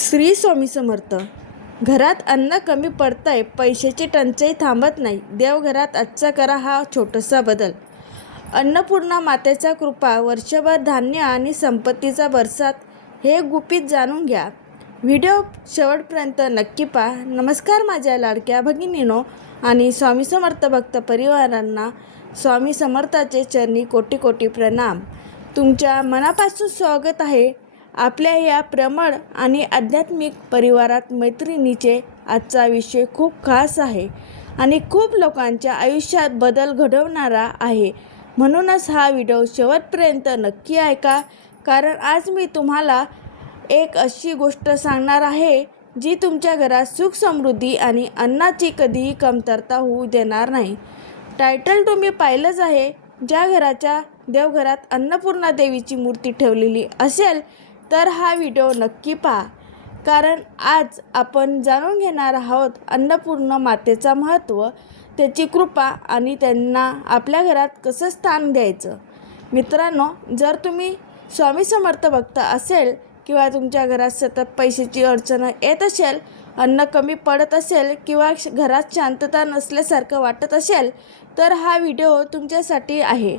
श्री स्वामी समर्थ. घरात अन्न कमी पडतंय, पैशाची टंचाई थांबत नाही. देवघरात आजचा करा हा छोटासा बदल. अन्नपूर्णा मातेचा कृपा, वर्षभर धान्य आणि संपत्तीचा बरसात, हे गुपित जाणून घ्या. व्हिडिओ शेवटपर्यंत नक्की पहा. नमस्कार माझ्या लाडक्या भगिनींनो आणि स्वामी समर्थ भक्त परिवारांना स्वामी समर्थाचे चरणी कोटी कोटी प्रणाम. तुमच्या मनापासून स्वागत आहे आपल्या या प्रेमळ आणि आध्यात्मिक परिवारात. मैत्रिणीचे आजचा विषय खूप खास आहे आणि खूप लोकांच्या आयुष्यात बदल घडवणारा आहे. म्हणूनच हा व्हिडिओ शेवटपर्यंत नक्की ऐका, कारण आज मी तुम्हाला एक अशी गोष्ट सांगणार आहे जी तुमच्या घरात सुख समृद्धी आणि अन्नाची कधीही कमतरता होऊ देणार नाही. टायटल तुम्ही पाहिलंच आहे. ज्या घराच्या देवघरात अन्नपूर्णा देवीची मूर्ती ठेवलेली असेल तर हा व्हिडिओ नक्की पहा, कारण आज आपण जाणून घेणार आहोत अन्नपूर्णा मातेचा महत्त्व, त्याची कृपा आणि त्यांना आपल्या घरात कसं स्थान द्यायचं. मित्रांनो, जर तुम्ही स्वामी समर्थ भक्त असेल किंवा तुमच्या घरात सतत पैशाची अडचण येत असेल, अन्न कमी पडत असेल किंवा घरात शांतता नसल्यासारखं वाटत असेल तर हा व्हिडिओ तुमच्यासाठी आहे.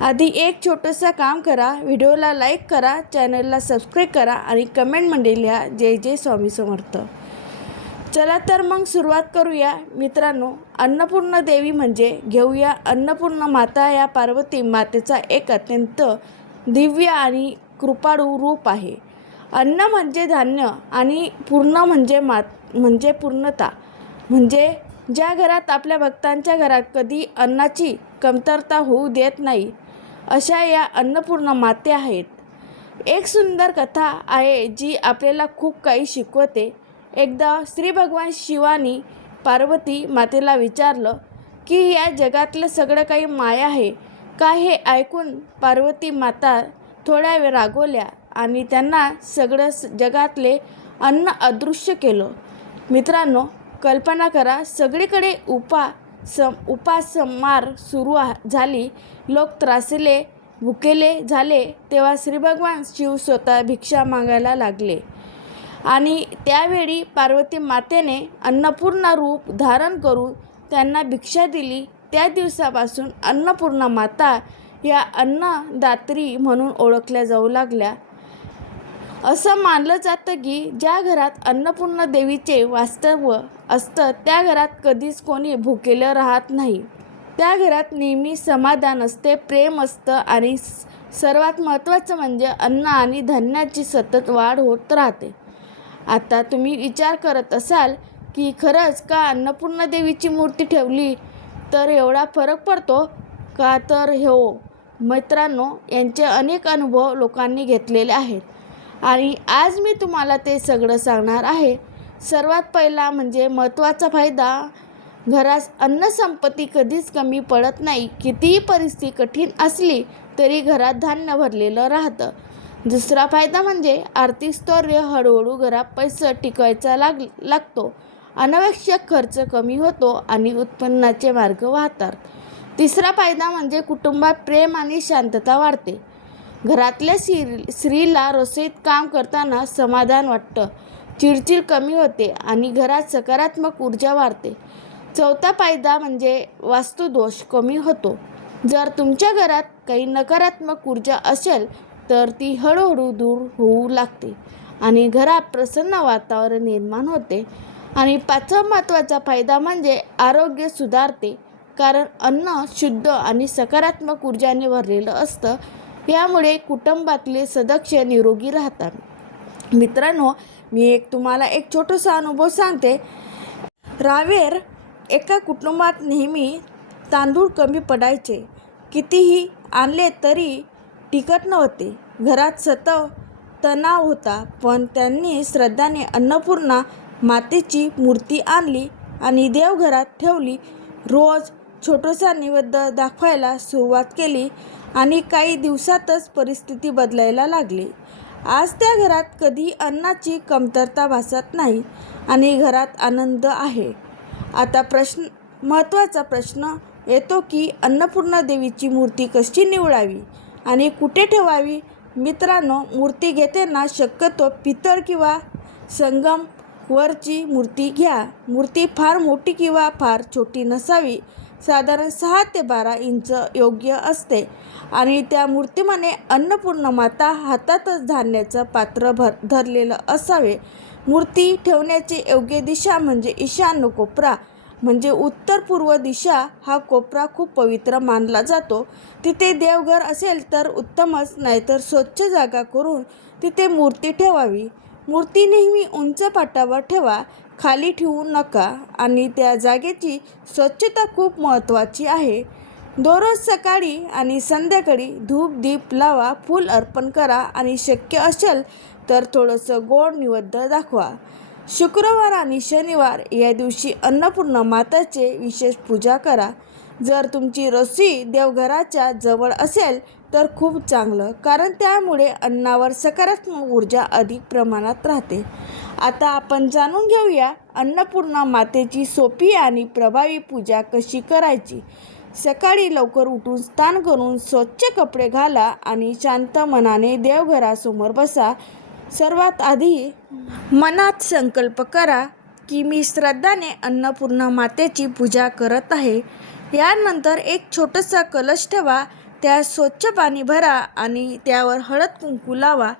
आधी एक छोटंसं काम करा, व्हिडिओला लाईक करा, चॅनलला सबस्क्राईब करा आणि कमेंटमध्ये लिहा जय जय स्वामी समर्थ. चला तर मग सुरुवात करूया. मित्रांनो, अन्नपूर्णा देवी म्हणजे घेऊया अन्नपूर्णा माता या पार्वती मातेचा एक अत्यंत दिव्य आणि कृपाळू रूप आहे. अन्न म्हणजे धान्य आणि पूर्ण म्हणजे पूर्णता. म्हणजे ज्या घरात आपल्या भक्तांच्या घरात कधी अन्नाची कमतरता होऊ देत नाही, अशा या अन्नपूर्णा माते आहेत. एक सुंदर कथा आहे जी आपल्याला खूप काही शिकवते. एकदा श्री भगवान शिवानी पार्वती मातेला विचारलं की या जगातलं सगळं काही माया आहे का. हे ऐकून पार्वती माता थोड्या वेळ रागवल्या आणि त्यांना सगळं जगातले अन्न अदृश्य केलं. मित्रांनो, कल्पना करा, सगळीकडे उपासमार सुरू झाली, लोक त्रासले भुकेले झाले. तेव्हा श्री भगवान शिव स्वतः भिक्षा मागायला लागले आणि त्यावेळी पार्वती मातेने अन्नपूर्णा रूप धारण करून त्यांना भिक्षा दिली. त्या दिवसापासून अन्नपूर्णा माता या अन्नदात्री म्हणून ओळखल्या जाऊ लागल्या. असं मानलं जातं की ज्या घरात अन्नपूर्णा देवीचे वास्तव्य असतं त्या घरात कधीच कोणी भुकेलं राहत नाही. त्या घरात नेहमी समाधान असते, प्रेम असतं आणि सर्वात महत्त्वाचं म्हणजे अन्न आणि धान्याची सतत वाढ होत राहते. आता तुम्ही विचार करत असाल की खरंच का अन्नपूर्णा देवीची मूर्ती ठेवली तर एवढा फरक पडतो का. तर हो मित्रांनो, यांचे अनेक अनुभव लोकांनी घेतलेले आहेत आणि आज मी तुम्हाला ते सगळं सांगणार आहे. सर्वात पहिला म्हणजे महत्त्वाचा फायदा, घरात अन्नसंपत्ती कधीच कमी पडत नाही. कितीही परिस्थिती कठीण असली तरी घरात धान्य भरलेलं राहतं. दुसरा फायदा म्हणजे आर्थिक स्थैर्य. हळूहळू घरात पैसा टिकवायचा लागतो, अनावश्यक खर्च कमी होतो आणि उत्पन्नाचे मार्ग वाढतात. तिसरा फायदा म्हणजे कुटुंबात प्रेम आणि शांतता वाढते. घरातल्या स्त्रीला रसोईत काम करताना समाधान वाटतं, चिडचिड कमी होते आणि घरात सकारात्मक ऊर्जा वाढते. चौथा फायदा म्हणजे वास्तुदोष कमी होतो. जर तुमच्या घरात काही नकारात्मक ऊर्जा असेल तर ती हळूहळू दूर होऊ लागते आणि घरात प्रसन्न वातावरण निर्माण होते. आणि पाचवा महत्त्वाचा फायदा म्हणजे आरोग्य सुधारते, कारण अन्न शुद्ध आणि सकारात्मक ऊर्जाने भरलेलं असतं. यामुळे कुटुंबातले सदस्य निरोगी राहतात. मित्रांनो, मी तुम्हाला एक छोटासा अनुभव सांगते. रावेर एका कुटुंबात नेहमी तांदूळ कमी पडायचे. कितीही आणले तरी टिकत नव्हते. घरात सतत तणाव होता. पण त्यांनी श्रद्धाने अन्नपूर्णा मातेची मूर्ती आणली आणि देवघरात ठेवली. रोज छोटासा नैवेद्य दाखवायला सुरुवात केली आणि काही दिवसातच परिस्थिती बदलायला लागली. आज त्या घरात कधी अन्नाची कमतरता भासत नाही आणि घरात आनंद आहे. आता महत्त्वाचा प्रश्न येतो की अन्नपूर्णा देवीची मूर्ती कशी निवडावी आणि कुठे ठेवावी. मित्रांनो, मूर्ती घेताना शक्यतो पितळ किंवा संगम वरची मूर्ती घ्या. मूर्ती फार मोठी किंवा फार छोटी नसावी. साधारण 6 ते 12 इंच योग्य असते आणि त्या मूर्तीमध्ये अन्नपूर्णा माता हातातच धान्याचं पात्र धरलेलं असावे. मूर्ती ठेवण्याची योग्य दिशा म्हणजे ईशान्य कोपरा म्हणजे उत्तर पूर्व दिशा. हा कोपरा खूप पवित्र मानला जातो. तिथे देवघर असेल तर उत्तमच, नाहीतर स्वच्छ जागा करून तिथे मूर्ती ठेवावी. मूर्ती नेहमी उंच पाटावर ठेवा, खाली ठेवू नका आणि त्या जागेची स्वच्छता खूप महत्त्वाची आहे. दररोज सकाळी आणि संध्याकाळी धूप दीप लावा, फूल अर्पण करा आणि शक्य असेल तर थोडंसं गोड नैवेद्य दाखवा. शुक्रवार आणि शनिवार या दिवशी अन्नपूर्णा माताचे विशेष पूजा करा. जर तुमची रसोई देवघराच्या जवळ असेल तर खूप चांगलं, कारण त्यामुळे अन्नावर सकारात्मक ऊर्जा अधिक प्रमाणात राहते. आता आपण जाणून घेऊया अन्नपूर्णा मातेची सोपी आणि प्रभावी पूजा कशी करायची. सकाळी लवकर उठून स्नान करून स्वच्छ कपडे घाला आणि शांत मनाने देवघरासमोर बसा. सर्वात आधी मनात संकल्प करा की मी श्रद्धाने अन्नपूर्णा मातेची पूजा करत आहे. यानंतर एक छोटासा कलश ठेवा, त्यात स्वच्छ पाणी भरा आणि त्यावर हळद कुंकू लावा.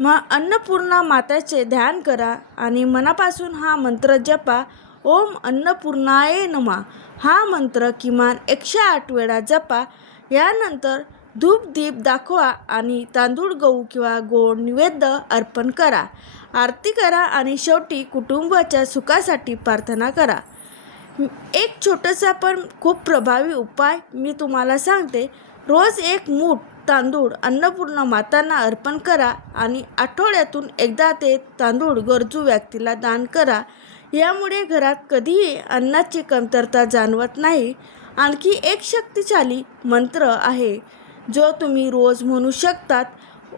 मग अन्नपूर्णा मातेचे ध्यान करा आणि मनापासून हा मंत्र जपा, ओम अन्नपूर्णाय नमः. हा मंत्र किमान 108 वेळा जपा. यानंतर धूप दीप दाखवा आणि तांदूळ, गहू किंवा गोड नैवेद्य अर्पण करा. आरती करा आणि शेवटी कुटुंबाच्या सुखासाठी प्रार्थना करा. एक छोटासा पण खूप प्रभावी उपाय मी तुम्हाला सांगते. रोज एक मूठ तांदूळ अन्नपूर्णा मातांना अर्पण करा आणि आठवड्यातून एकदा ते तांदूळ गरजू व्यक्तीला दान करा. यामुळे घरात कधीही अन्नाची कमतरता जाणवत नाही. आणखी एक शक्तिशाली मंत्र आहे जो तुम्ही रोज म्हणू शकतात,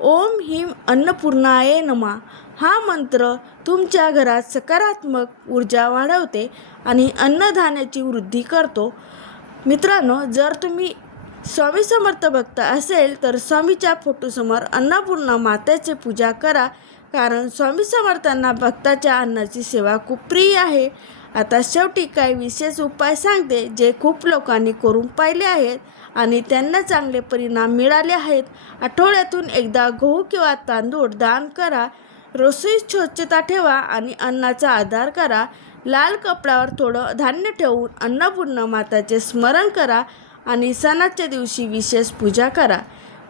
ओम ह्रीं अन्नपूर्णाय नमः. हा मंत्र तुमच्या घरात सकारात्मक ऊर्जा वाढवते आणि अन्नधान्याची वृद्धी करतो. मित्रांनो, जर तुम्ही स्वामी समर्थ भक्त असेल तर स्वामीच्या फोटोसमोर अन्नपूर्णा मातेची पूजा करा, कारण स्वामी समर्थांना भक्ताच्या अन्नाची सेवा खूप प्रिय आहे. आता शेवटी काही विशेष उपाय सांगते जे खूप लोकांनी करून पाहिले आहेत आणि त्यांना चांगले परिणाम मिळाले आहेत. आठवड्यातून एकदा गहू किंवा तांदूळ दान करा. रसोईत स्वच्छता ठेवा आणि अन्नाचा आदर करा. लाल कपड्यावर थोडं धान्य ठेवून अन्नपूर्णा माताचे स्मरण करा आणि सणाच्या दिवशी विशेष पूजा करा.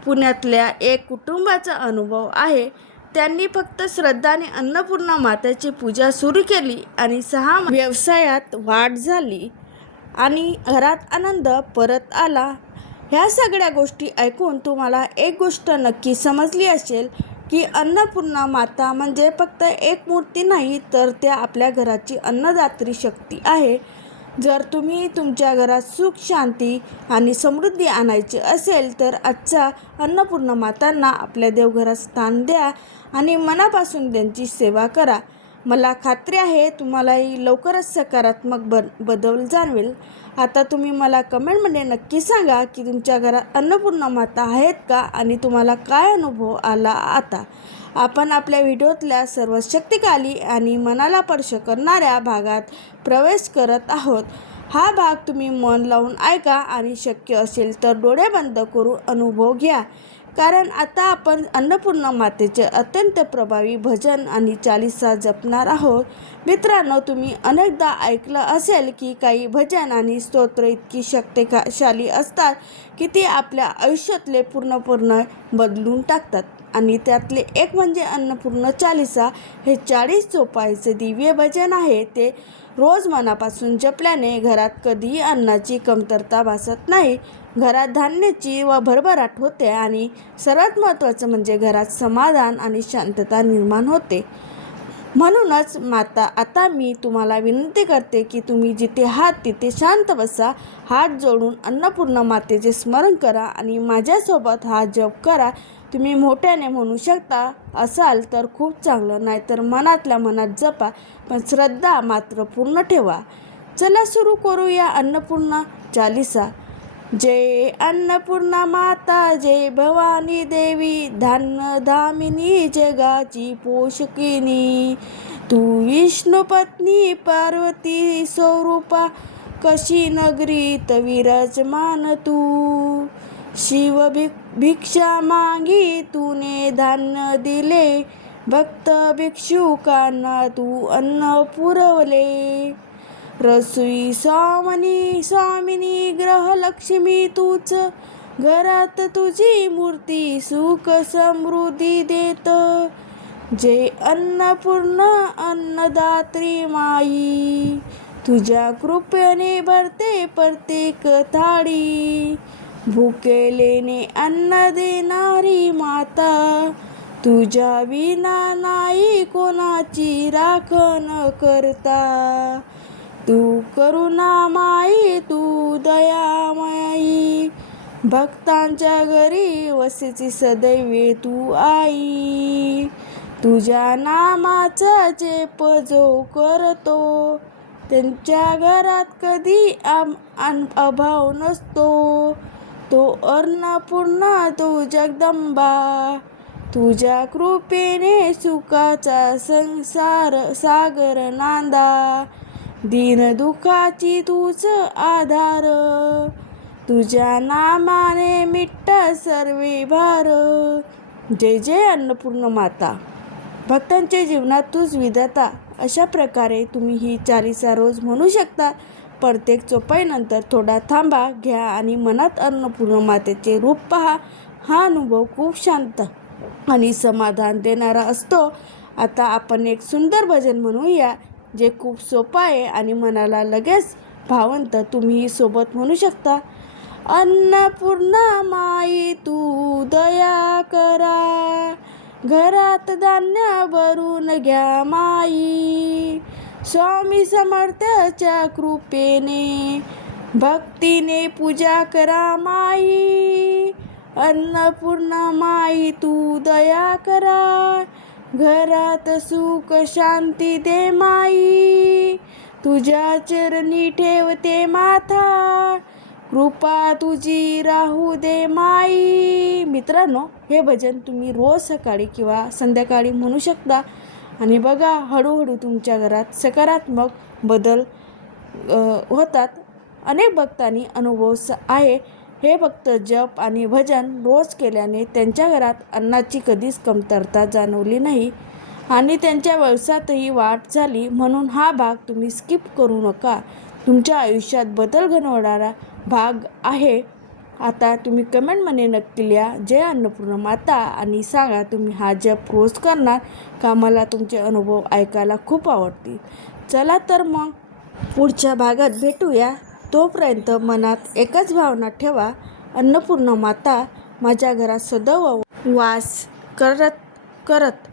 पुण्यातल्या एक कुटुंबाचा अनुभव आहे. त्यांनी फक्त श्रद्धाने अन्नपूर्णा मातेची पूजा सुरू केली आणि 6 व्यवसायात वाढ झाली आणि घरात आनंद परत आला. ह्या सगळ्या गोष्टी ऐकून तुम्हाला एक गोष्ट नक्की समजली असेल की अन्नपूर्णा माता म्हणजे फक्त एक मूर्ती नाही, तर त्या आपल्या घराची अन्नदात्री शक्ती आहे. जर तुम्ही तुमच्या घरात सुख, शांती आणि समृद्धी आणायची असेल तर आजच्या अन्नपूर्णा मातांना आपल्या देवघरात स्थान द्या आणि मनापासून त्यांची सेवा करा. मला खात्री आहे तुम्हालाही लवकरच सकारात्मक बदल जाणवेल. आता तुम्ही मला कमेंटमध्ये नक्की सांगा की तुमच्या घरात अन्नपूर्णा माता आहेत का आणि तुम्हाला काय अनुभव आला. आता आपण आपल्या व्हिडिओतल्या सर्व शक्तिशाली आणि मनाला स्पर्श करणाऱ्या भागात प्रवेश करत आहोत. हा भाग तुम्ही मन लावून ऐका आणि शक्य असेल तर डोळे बंद करून अनुभव घ्या, कारण आता आपण अन्नपूर्णा मातेचे अत्यंत प्रभावी भजन आणि चालीसा जपणार आहोत. मित्रांनो, तुम्ही अनेकदा ऐकलं असेल की काही भजन आणि स्तोत्र इतकी शक्तिशाली असतात की ते आपल्या आयुष्यातले पूर्णपणे बदलून टाकतात. आणि त्यातले एक म्हणजे अन्नपूर्णा चालीसा. हे 40 चौपाईचे दिव्य भजन आहे. ते रोज मनापासून जपल्याने घरात कधीही अन्नाची कमतरता भासत नाही. घरात धान्याची व भरभराट होते आणि सर्वात महत्त्वाचं म्हणजे घरात समाधान आणि शांतता निर्माण होते. म्हणूनच माता, आता मी तुम्हाला विनंती करते की तुम्ही जिथे आहात तिथे शांत बसा. हात जोडून अन्नपूर्णा मातेचे स्मरण करा आणि माझ्यासोबत हा जप करा. तुम्ही मोठ्याने म्हणू शकता असाल तर खूप चांगलं, नाहीतर मनातल्या मनात जपा, पण श्रद्धा मात्र पूर्ण ठेवा. चला सुरू करूया अन्नपूर्णा चालीसा. जय अन्नपूर्णा माता, जय भवानी देवी, धान्य धामिनी जगाची पोषकिनी. तू विष्णू पत्नी पार्वती स्वरूपा, कशी नगरीत विराजमान तू. शिव भिक्षा मागी तूने धान्य दिले, भक्त भिक्षुकांना तू अन्न पुरवले. रसोई स्वामिनी ग्रहलक्ष्मी तूच, घरात तुझी मूर्ती सुख समृद्धी देत. जय अन्नपूर्ण अन्नदात्री माई, तुझ्या कृपेने भरते प्रत्येक थाळी. भुकेलेने अन्न देणारी माता, तुझ्या विना नाही कोणाची राखण करता. तू करुणामाई तू दयामयी, भक्तांच्या घरी वसेची सदैव तू आई. तुझ्या नामाचा जप जो करतो, त्यांच्या घरात कधी अभाव नसतो. तो अन्नपूर्णा तू जगदंबा, तुझ्या कृपेने सुखाचा संसार सागर नांदा. दीन दुःखाची तूच आधार, तुझ्या नामाने मिट्ट सर्वे भार. जय जय अन्नपूर्ण माता, भक्तांच्या जीवनात तूच विधाता. अशा प्रकारे तुम्ही ही चालीसा रोज म्हणू शकता. प्रत्येक चोपाईनंतर थोडा थांबा, घ्या आणि मनात अन्नपूर्ण मातेचे रूप पहा. हा अनुभव खूप शांत आणि समाधान देणारा असतो. आता आपण एक सुंदर भजन म्हणूया, जे खूप सोपं आहे आणि मनाला लगेच भावंत. तुम्ही सोबत म्हणू शकता. अन्नपूर्णा माई तू दया करा, घरात धान्य भरून घ्या माई. स्वामी समर्थाच्या कृपेने भक्तीने पूजा करा माई. अन्नपूर्णा माई तू दया करा, घरात सुख शांती दे माई. तुझ्या चरणी ठेवते माथा, कृपा तुझी राहू दे माई. मित्रांनो, हे भजन तुम्ही रोज सकाळी किंवा संध्याकाळी म्हणू शकता आणि बघा, हळूहळू तुमच्या घरात सकारात्मक बदल होतात. अनेक भक्तांनी अनुभव आहे. हे भक्त जप आणि भजन रोज केल्याने त्यांच्या घरात अन्नाची कधीच कमतरता जाणवली नाही आणि त्यांच्या व्यवसायातही वाढ झाली. म्हणून हा भाग तुम्ही स्किप करू नका. तुमच्या आयुष्यात बदल घडवणारा भाग आहे. आता तुम्ही कमेंटमध्ये नक्की लिहा जय अन्नपूर्णा माता आणि सांगा तुम्ही हा जप रोज करणार का. मला तुमचे अनुभव ऐकायला खूप आवडतील. चला तर मग पुढच्या भागात भेटूया. तोपर्यंत मनात एकच भावना ठेवा, अन्नपूर्णा माता माझ्या घरात सदैव वास करत.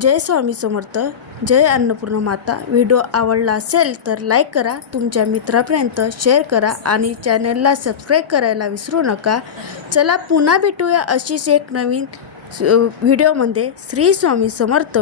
जय स्वामी समर्थ. जय अन्नपूर्णा माता. व्हिडिओ आवडला असेल तर लाईक करा, तुमच्या मित्रापर्यंत शेअर करा आणि चॅनलला सबस्क्राईब करायला विसरू नका. चला पुन्हा भेटूया अशीच एक नवीन व्हिडिओमध्ये. श्री स्वामी समर्थ.